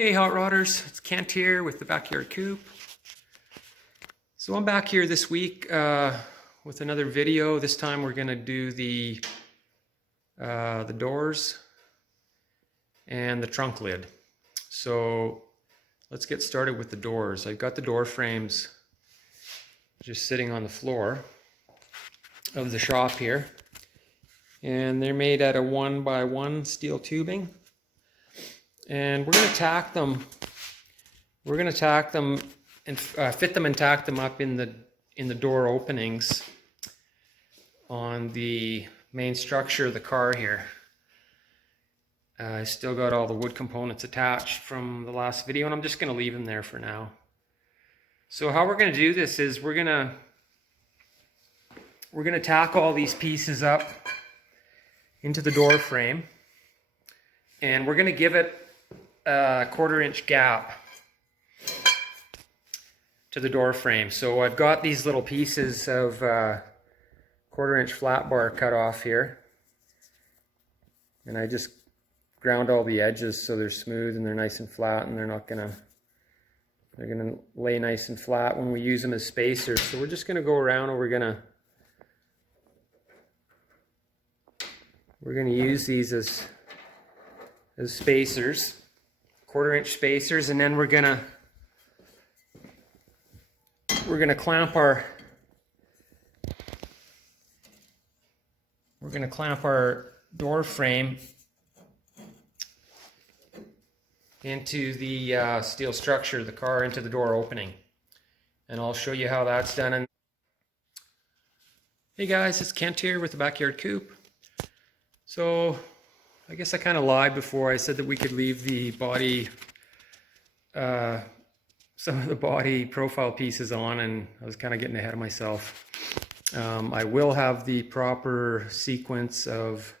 Hey Hot Rodders, it's Kent here with the Backyard Coupe. So I'm back here this week with another video. This time we're going to do the doors and the trunk lid. So let's get started with the doors. I've got the door frames just sitting on the floor of the shop here. And they're made out of 1x1 steel tubing. And we're going to tack them. We're going to tack them and fit them and tack them up in the door openings on the main structure of the car here. I still got all the wood components attached from the last video, and I'm just going to leave them there for now. So how we're going to do this is we're going to tack all these pieces up into the door frame, and we're going to give it a 1/4 inch gap to the door frame. So I've got these little pieces of 1/4 inch flat bar cut off here, and I just ground all the edges so they're smooth and they're nice and flat, and they're gonna lay nice and flat when we use them as spacers. So we're just gonna go around and we're gonna use these as spacers, 1/4 inch spacers, and then we're gonna clamp our door frame into the steel structure of the car, into the door opening, and I'll show you how that's done. Hey guys, it's Kent here with the Backyard Coupe. So I guess I kind of lied before. I said that we could leave the body, some of the body profile pieces on, and I was kind of getting ahead of myself. I will have the proper sequence of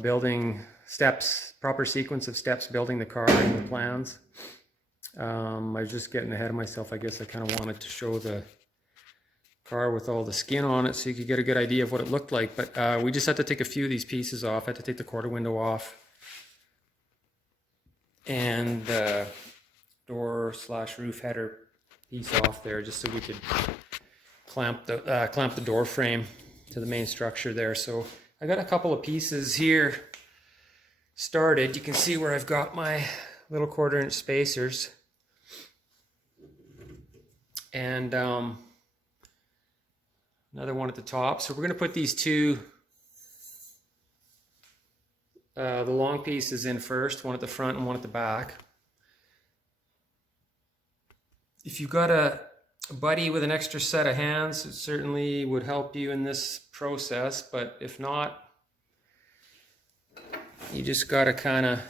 building steps, building the car in the plans. I was just getting ahead of myself. I guess I kind of wanted to show the car with all the skin on it so you could get a good idea of what it looked like, but we just had to take a few of these pieces off. I had to take the quarter window off and the door/roof header piece off there, just so we could clamp the door frame to the main structure there. So I got a couple of pieces here started. You can see where I've got my little 1/4 inch spacers, and another one at the top. So we're going to put these two, the long pieces in first, one at the front and one at the back. If you've got a buddy with an extra set of hands, it certainly would help you in this process, but if not, you just got to kind of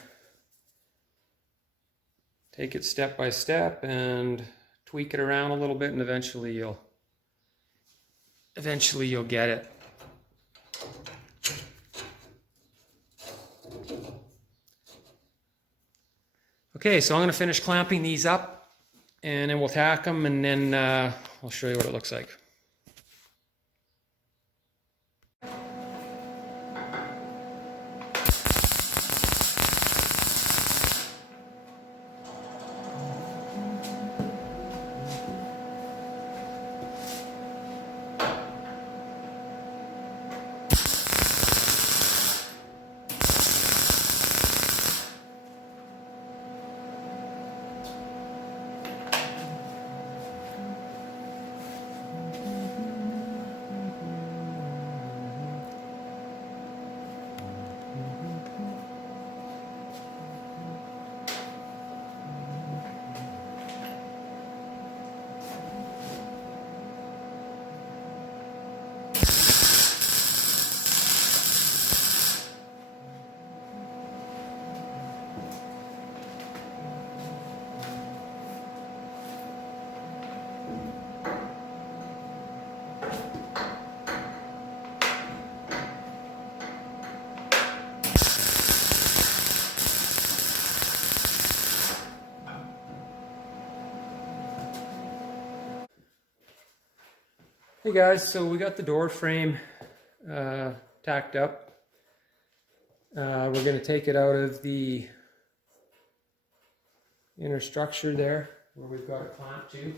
take it step by step and tweak it around a little bit, and eventually you'll get it. Okay, so I'm going to finish clamping these up, and then we'll tack them, and then I'll show you what it looks like. Hey guys, so we got the door frame tacked up. We're going to take it out of the inner structure there where we've got it clamped to.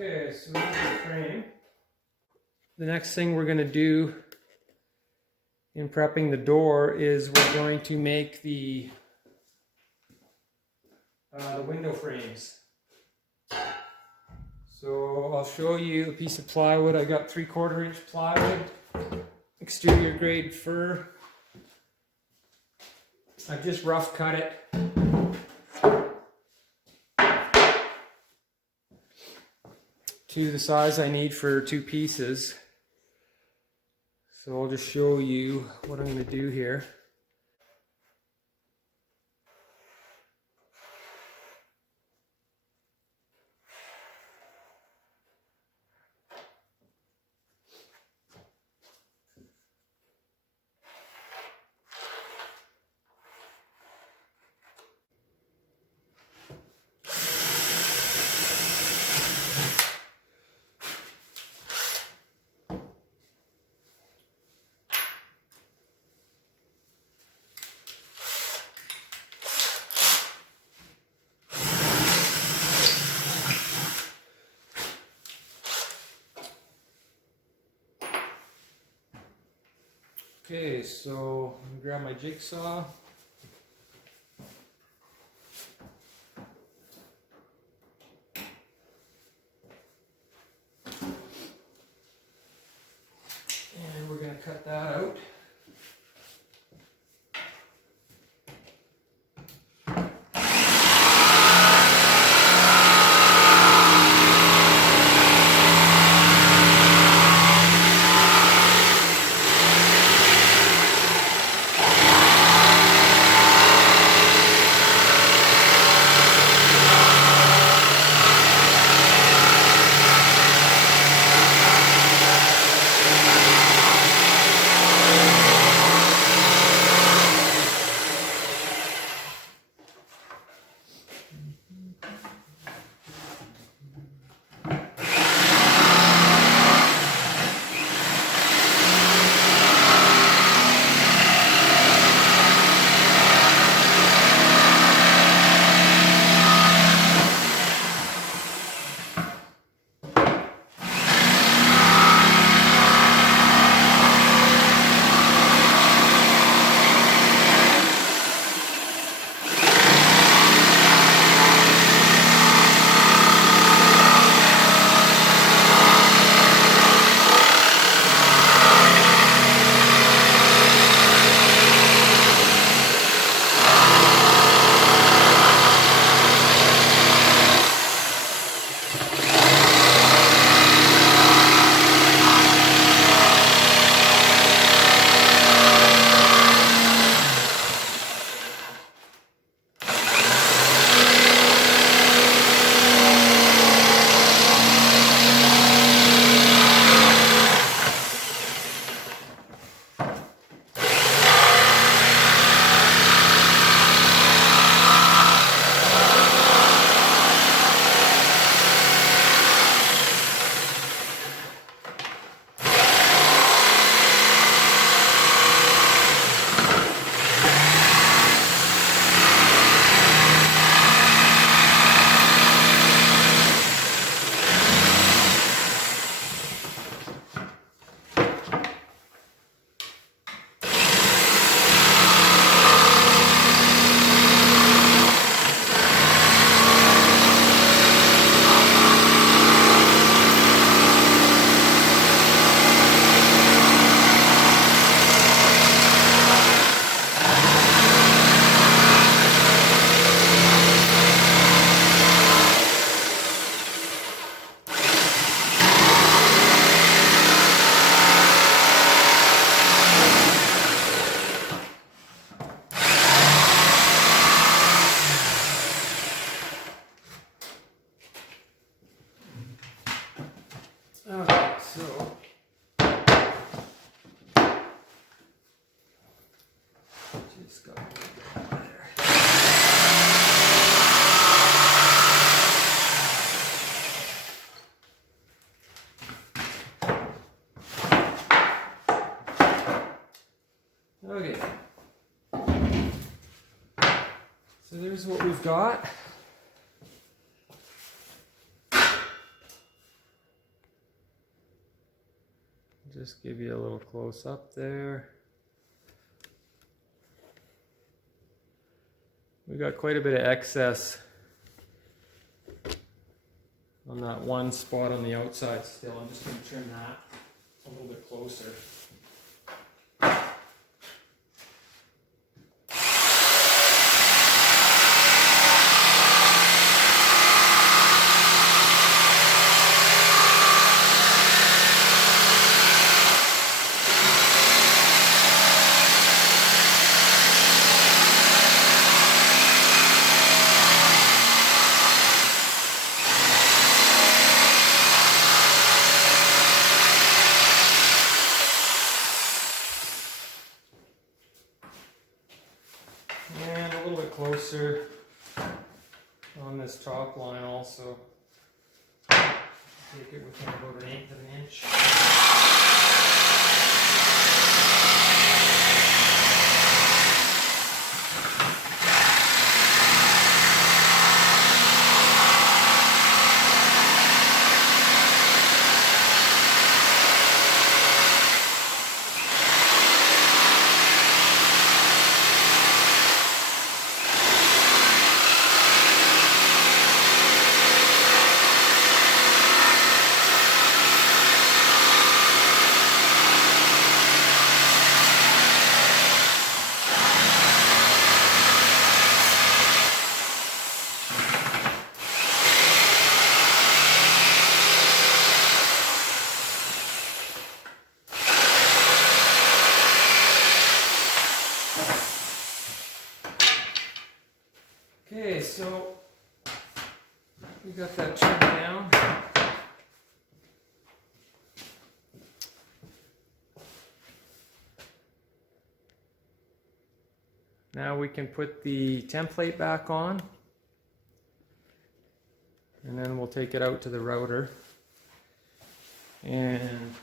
Okay, so that's the frame. The next thing we're going to do in prepping the door is we're going to make the window frames. So I'll show you a piece of plywood. I got 3/4 inch plywood, exterior grade fir. I just rough cut it. To the size I need for 2 pieces. So I'll just show you what I'm going to do here. Okay, so I'm gonna grab my jigsaw. And we're gonna cut that out. just got a little bit more there. Okay. So there's what we've got. Just give you a little close up there. We got quite a bit of excess on that one spot on the outside still. I'm just going to trim that a little bit closer. And a little bit closer on this top line also. Take it within about 1/8 of an inch. Okay, so we got that trimmed down. Now we can put the template back on, and then we'll take it out to the router. And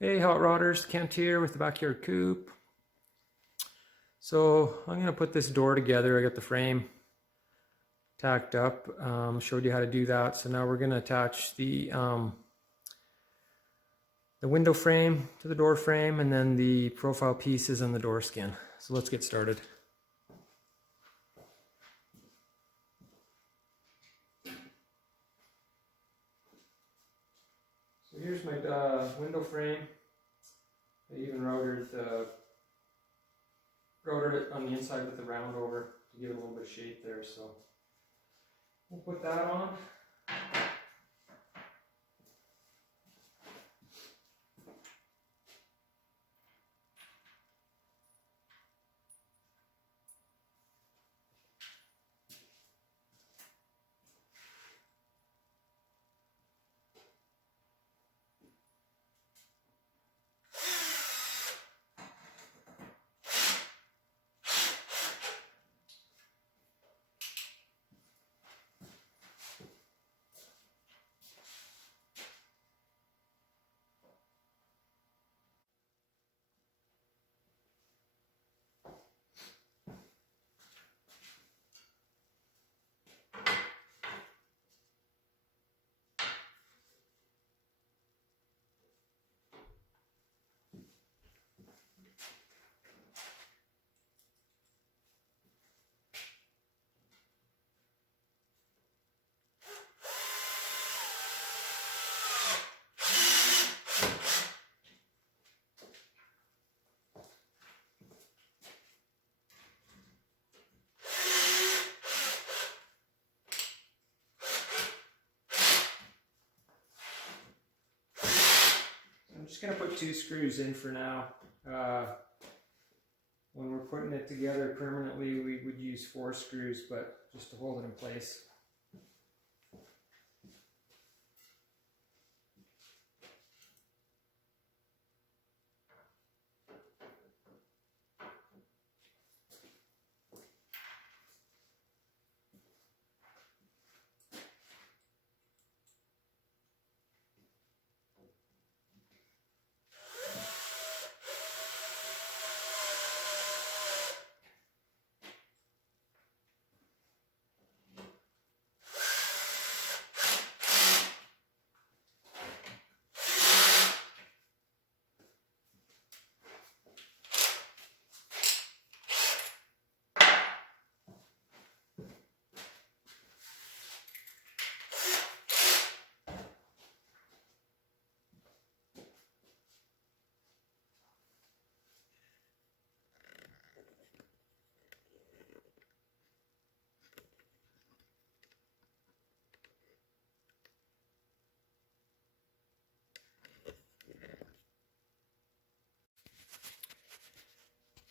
hey, Hot Rodders, Kent here with the Backyard Coupe. So I'm going to put this door together. I got the frame tacked up. Showed you how to do that. So now we're going to attach the window frame to the door frame, and then the profile pieces and the door skin. So let's get started. Here's my window frame. I even rotored it on the inside with the round over to give it a little bit of shape there. So we'll put that on. I'm just going to put 2 screws in for now. When we're putting it together permanently, we would use 4 screws, but just to hold it in place.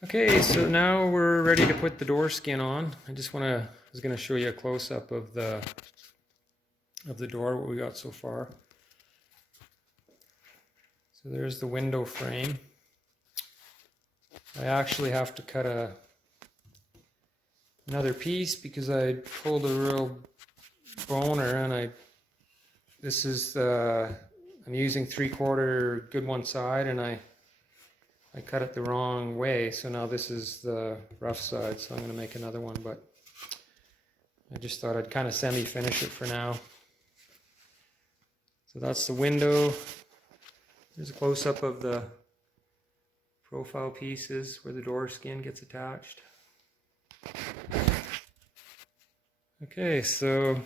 Okay, so now we're ready to put the door skin on. I was going to show you a close-up of the door, what we got so far. So there's the window frame. I actually have to cut another piece because I pulled a real boner, and I'm using 3/4 good one side, and I cut it the wrong way, so now this is the rough side, so I'm going to make another one, but I just thought I'd kind of semi-finish it for now. So that's the window. There's a close-up of the profile pieces where the door skin gets attached. Okay, so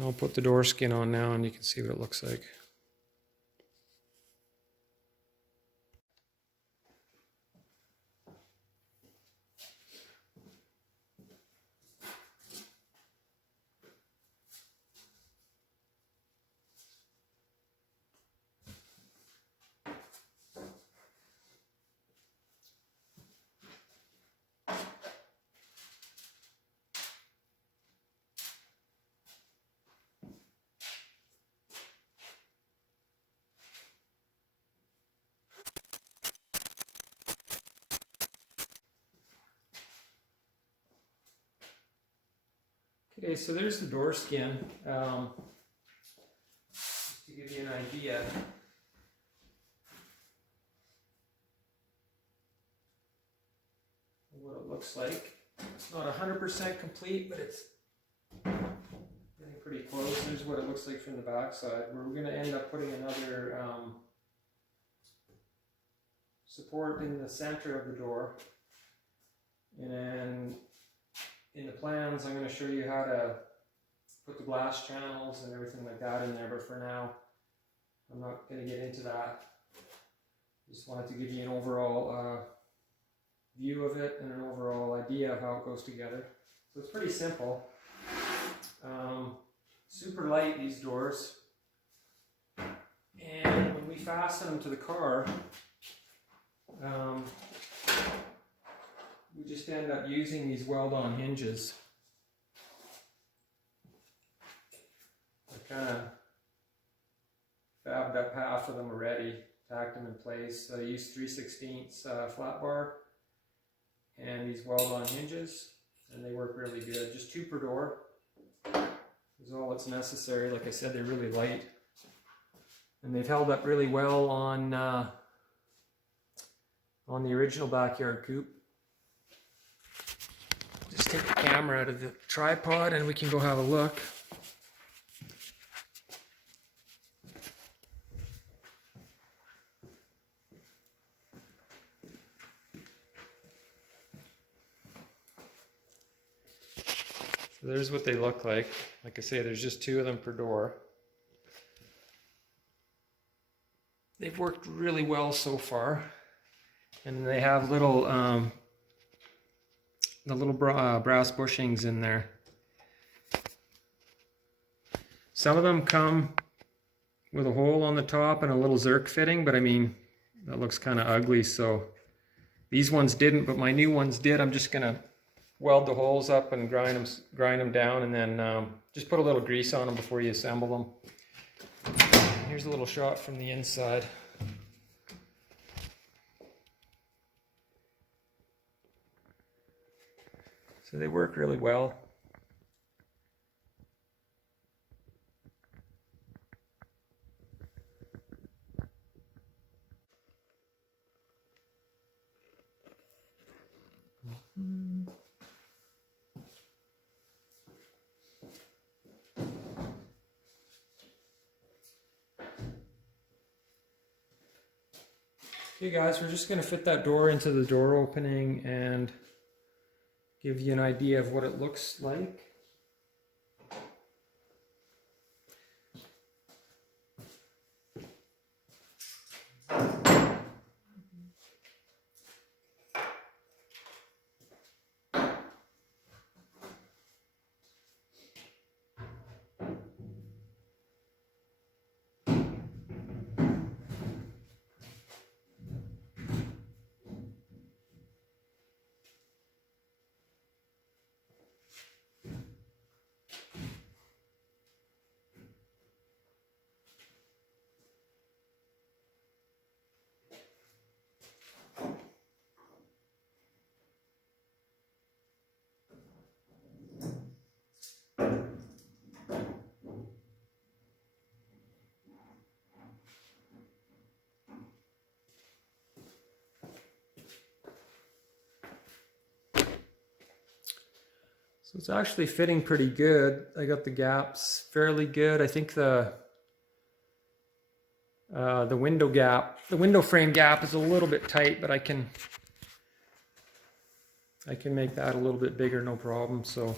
I'll put the door skin on now and you can see what it looks like. Okay, so there's the door skin. Just to give you an idea. What it looks like. It's not 100% complete, but it's getting pretty close. Here's what it looks like from the back side. We're going to end up putting another support in the center of the door. And in the plans, I'm going to show you how to put the glass channels and everything like that in there, but for now, I'm not going to get into that. Just wanted to give you an overall view of it and an overall idea of how it goes together. So it's pretty simple. Super light, these doors. And when we fasten them to the car, we just end up using these weld-on hinges. I kind of fabbed up half of them already, tacked them in place. I used 3/16 flat bar and these weld-on hinges, and they work really good. Just 2 per door is all that's necessary. Like I said, they're really light, and they've held up really well on the original Backyard Coupe. Just take the camera out of the tripod and we can go have a look. So there's what they look like. Like I say, there's just 2 of them per door. They've worked really well so far. And they have little the little brass bushings in there. Some of them come with a hole on the top and a little zerk fitting, but I mean, that looks kind of ugly, so these ones didn't, but my new ones did. I'm just gonna weld the holes up and grind them down, and then just put a little grease on them before you assemble them. Here's a little shot from the inside. So they work really well. Okay guys, we're just going to fit that door into the door opening and give you an idea of what it looks like. So it's actually fitting pretty good. I got the gaps fairly good. I think the window frame gap is a little bit tight, but I can make that a little bit bigger, no problem. So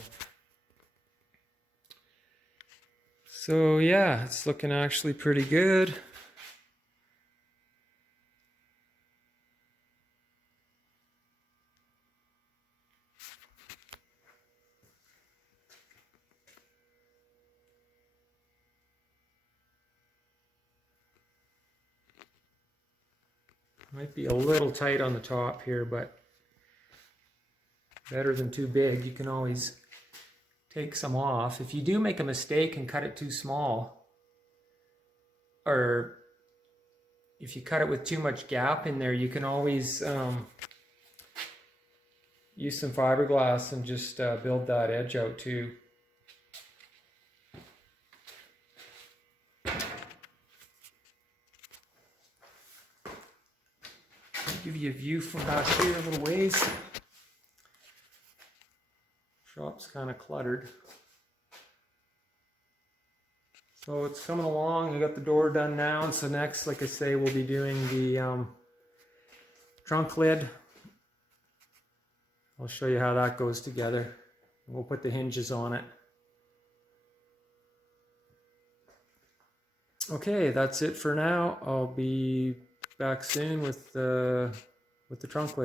yeah, it's looking actually pretty good. Might be a little tight on the top here, but better than too big. You can always take some off. If you do make a mistake and cut it too small, or if you cut it with too much gap in there, you can always use some fiberglass and just build that edge out too. Give you a view from back here a little ways. Shop's kind of cluttered. So it's coming along. I got the door done now, and so next, like I say, we'll be doing the trunk lid. I'll show you how that goes together. We'll put the hinges on it. Okay, that's it for now. I'll be back soon with the trunk lid.